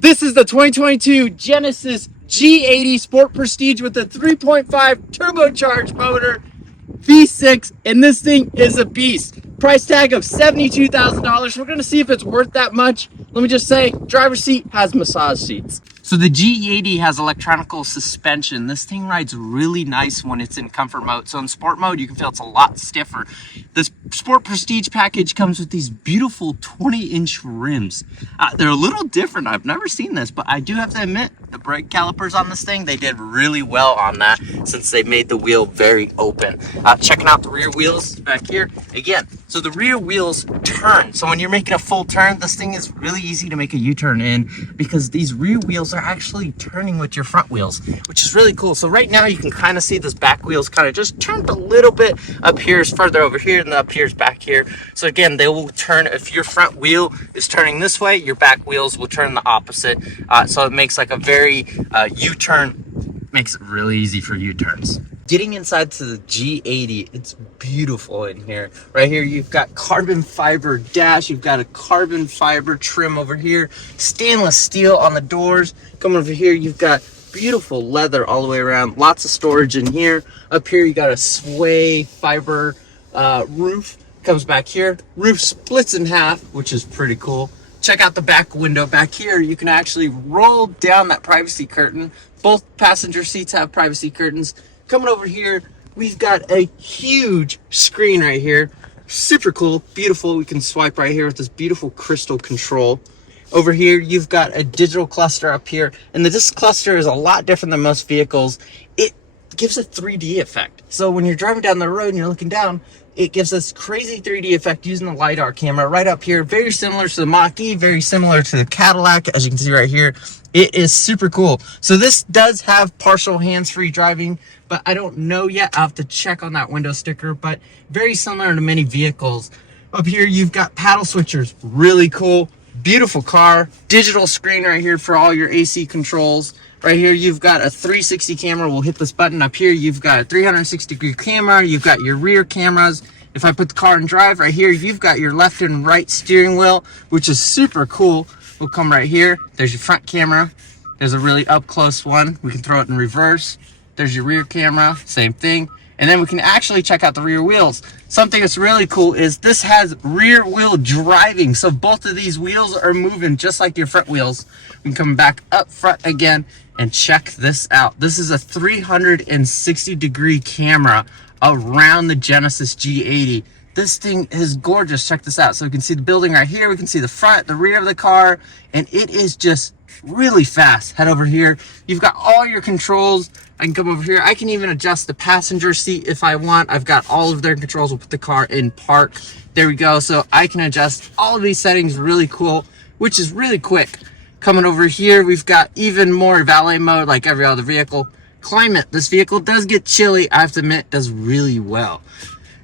This is the 2022 Genesis G80 Sport Prestige with a 3.5 turbocharged motor, V6, and this thing is a beast. Price tag of $72,000. We're gonna see if it's worth that much. Let me just say, driver's seat has massage seats. So the G80 has electronical suspension. This thing rides really nice when it's in comfort mode. So in sport mode, you can feel it's a lot stiffer. This Sport Prestige package comes with these beautiful 20-inch rims. They're a little different. I've never seen this, but I do have to admit, the brake calipers on this thing, they did really well on that since they made the wheel very open. Checking out the rear wheels back here. Again, so the rear wheels turn. So when you're making a full turn, this thing is really easy to make a U-turn in because these rear wheels are actually turning with your front wheels, which is really cool. So right now you can kind of see this back wheel's kind of just turned a little bit. Up here is further over here and up here is back here. So again, they will turn. If your front wheel is turning this way, your back wheels will turn the opposite. So it makes like a very U-turn, makes it really easy for U-turns. Getting inside to the G80, it's beautiful in here. Right here, you've got carbon fiber dash. You've got a carbon fiber trim over here. Stainless steel on the doors. Come over here, you've got beautiful leather all the way around. Lots of storage in here. Up here, you got a sway fiber roof. Comes back here. Roof splits in half, which is pretty cool. Check out the back window back here. You can actually roll down that privacy curtain. Both passenger seats have privacy curtains. Coming over here, we've got a huge screen right here. Super cool, beautiful. We can swipe right here with this beautiful crystal control. Over here, you've got a digital cluster up here. And this cluster is a lot different than most vehicles. It gives a 3D effect. So when you're driving down the road and you're looking down, it gives this crazy 3D effect using the LiDAR camera right up here. Very similar to the Mach-E, very similar to the Cadillac, as you can see right here. It is super cool. So this does have partial hands-free driving, but I don't know yet. I'll have to check on that window sticker, but very similar to many vehicles. Up here, you've got paddle switchers. Really cool. Beautiful car. Digital screen right here for all your AC controls. Right here, you've got a 360 camera. We'll hit this button up here. You've got a 360-degree camera. You've got your rear cameras. If I put the car in drive right here, you've got your left and right steering wheel, which is super cool. We'll come right here. There's your front camera. There's a really up-close one. We can throw it in reverse. There's your rear camera, same thing. And then we can actually check out the rear wheels. Something that's really cool is this has rear wheel driving. So both of these wheels are moving just like your front wheels. We can come back up front again and check this out. This is a 360-degree camera around the Genesis G80. This thing is gorgeous. Check this out. So we can see the building right here. We can see the front, the rear of the car, and it is just really fast. Head over here. You've got all your controls. I can come over here. I can even adjust the passenger seat if I want. I've got all of their controls. We'll put the car in park. There we go. So I can adjust all of these settings really cool, which is really quick. Coming over here, we've got even more valet mode like every other vehicle. Climate. This vehicle does get chilly. I have to admit, does really well.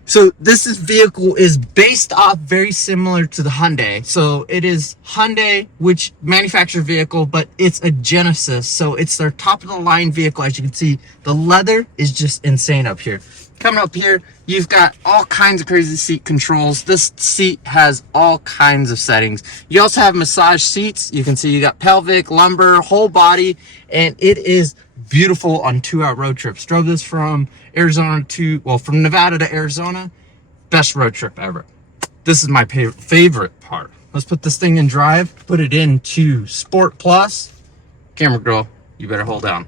So this vehicle is based off very similar to the Hyundai. So it is Hyundai, which manufacturer vehicle, but it's a Genesis. So it's their top of the line vehicle. As you can see, the leather is just insane up here. Coming up here, you've got all kinds of crazy seat controls. This seat has all kinds of settings. You also have massage seats. You can see you got pelvic, lumbar, whole body, and it is beautiful on 2-hour road trips. Drove this from Arizona from Nevada to Arizona. Best road trip ever. This is my favorite part. Let's put this thing in drive, put it into Sport Plus. Camera girl, you better hold down.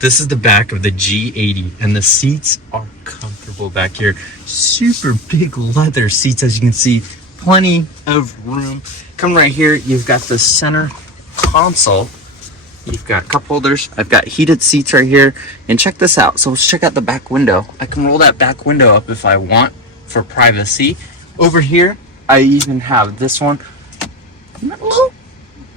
This is the back of the G80, and the seats are comfortable back here. Super big leather seats, as you can see. Plenty of room. Come right here, you've got the center console. You've got cup holders. I've got heated seats right here. And check this out. So let's check out the back window. I can roll that back window up if I want for privacy. Over here, I even have this one. I'm a little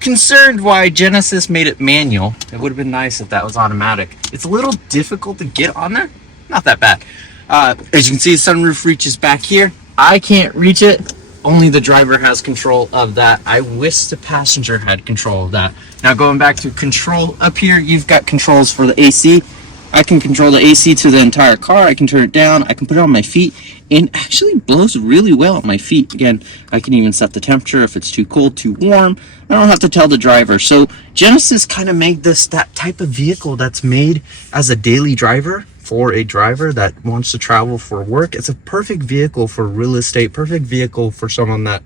concerned why Genesis made it manual. It would have been nice if that was automatic. It's a little difficult to get on there. Not that bad. As you can see, the sunroof reaches back here. I can't reach it. Only the driver has control of that. I wish the passenger had control of that. Now going back to control up here, you've got controls for the AC. I can control the AC to the entire car. I can turn it down. I can put it on my feet, and it actually blows really well on my feet. Again, I can even set the temperature if it's too cold, too warm. I don't have to tell the driver. So Genesis kind of made this that type of vehicle that's made as a daily driver, for a driver that wants to travel for work. It's a perfect vehicle for real estate, perfect vehicle for someone that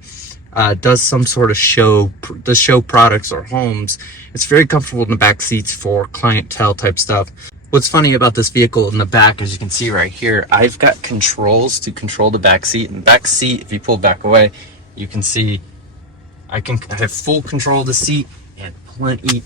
does some sort of show products or homes. It's very comfortable in the back seats for clientele type stuff. What's funny about this vehicle in the back, as you can see right here, I've got controls to control the back seat. And the back seat, if you pull back away, you can see I have full control of the seat and plenty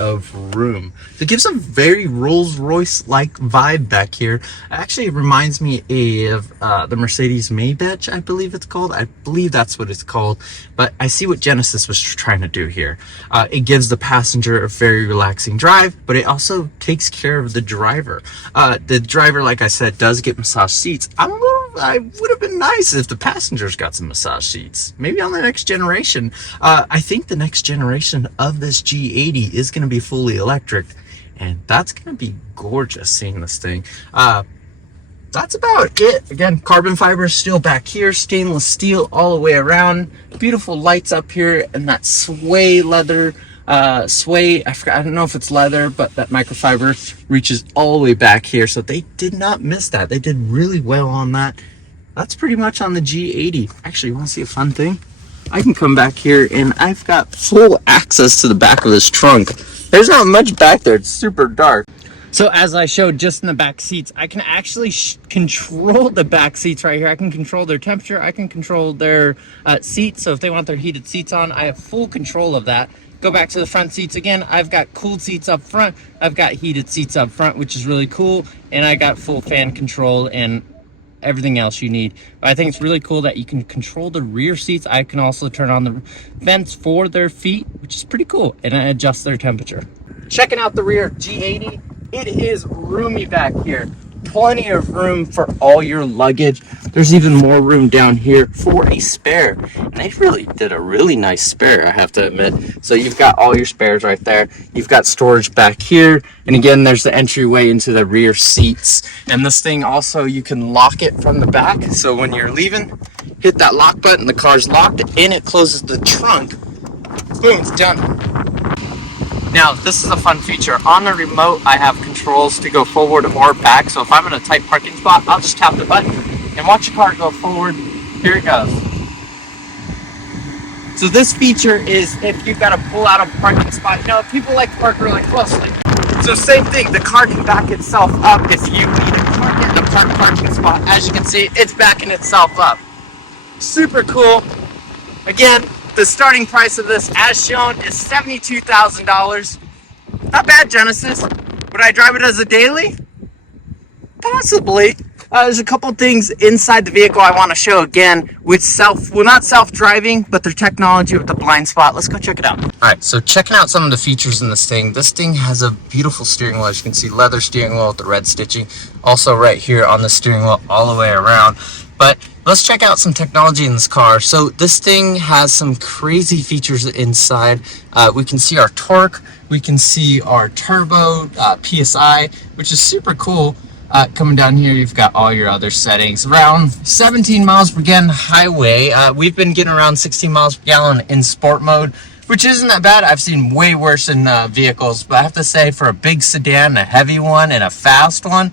of room. It gives a very Rolls-Royce-like vibe back here. Actually, it reminds me of the Mercedes Maybach, I believe it's called. I believe that's what it's called. But I see what Genesis was trying to do here. It gives the passenger a very relaxing drive, but it also takes care of the driver. The driver, like I said, does get massage seats. I would have been nice if the passengers got some massage seats. Maybe on the next generation. I think the next generation of this G80 is going to be fully electric, and that's going to be gorgeous seeing this thing. That's about it. Again, carbon fiber is still back here, stainless steel all the way around. Beautiful lights up here, and that sway leather. I don't know if it's leather, but that microfiber reaches all the way back here, so they did not miss that. They did really well on that. That's pretty much on the G80. Actually, you want to see a fun thing? I can come back here and I've got full access to the back of this trunk. There's not much back there. It's super dark. So as I showed just in the back seats, I can actually control the back seats right here. I can control their temperature. I can control their seats. So if they want their heated seats on, I have full control of that. Go back to the front seats again. I've got cooled seats up front. I've got heated seats up front, which is really cool. And I got full fan control and everything else you need. But I think it's really cool that you can control the rear seats. I can also turn on the vents for their feet, which is pretty cool, and I adjust their temperature. Checking out the rear G80, it is roomy back here. Plenty of room for all your luggage. There's even more room down here for a spare. And they really did a really nice spare, I have to admit. So you've got all your spares right there. You've got storage back here. And again, there's the entryway into the rear seats. And this thing also, you can lock it from the back. So when you're leaving, hit that lock button, the car's locked, and it closes the trunk. Boom, it's done. Now, this is a fun feature. On the remote, I have controls to go forward or back. So if I'm in a tight parking spot, I'll just tap the button and watch the car go forward. Here it goes. So this feature is if you've got to pull out a parking spot. You know, people like to park really closely. So same thing, the car can back itself up if you need to park in a parking spot. As you can see, it's backing itself up. Super cool. Again, the starting price of this, as shown, is $72,000. Not bad, Genesis. Would I drive it as a daily? Possibly. There's a couple things inside the vehicle I want to show again with not self-driving, but their technology with the blind spot. Let's go check it out. All right, so checking out some of the features in this thing. This thing has a beautiful steering wheel. As you can see, leather steering wheel with the red stitching. Also right here on the steering wheel all the way around. But let's check out some technology in this car. So this thing has some crazy features inside. We can see our torque. We can see our turbo, PSI, which is super cool. Coming down here, you've got all your other settings. Around 17 miles per gallon highway. We've been getting around 16 miles per gallon in sport mode, which isn't that bad. I've seen way worse in vehicles, but I have to say for a big sedan, a heavy one, and a fast one,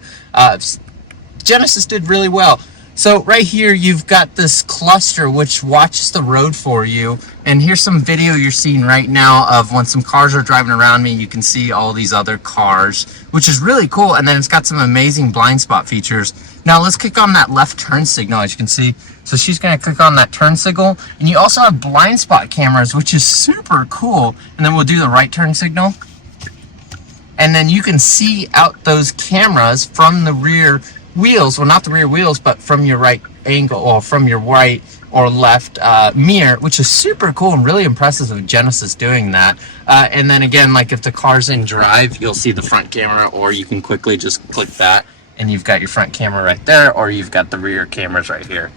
Genesis did really well. So right here, you've got this cluster which watches the road for you. And here's some video you're seeing right now of when some cars are driving around me. You can see all these other cars, which is really cool. And then it's got some amazing blind spot features. Now let's click on that left turn signal, as you can see. So she's gonna click on that turn signal. And you also have blind spot cameras, which is super cool. And then we'll do the right turn signal. And then you can see out those cameras from the rear wheels, well, not the rear wheels, but from your right angle, or from your right or left mirror, which is super cool and really impressive of Genesis doing that. And then again, like if the car's in drive, you'll see the front camera, or you can quickly just click that and you've got your front camera right there, or you've got the rear cameras right here.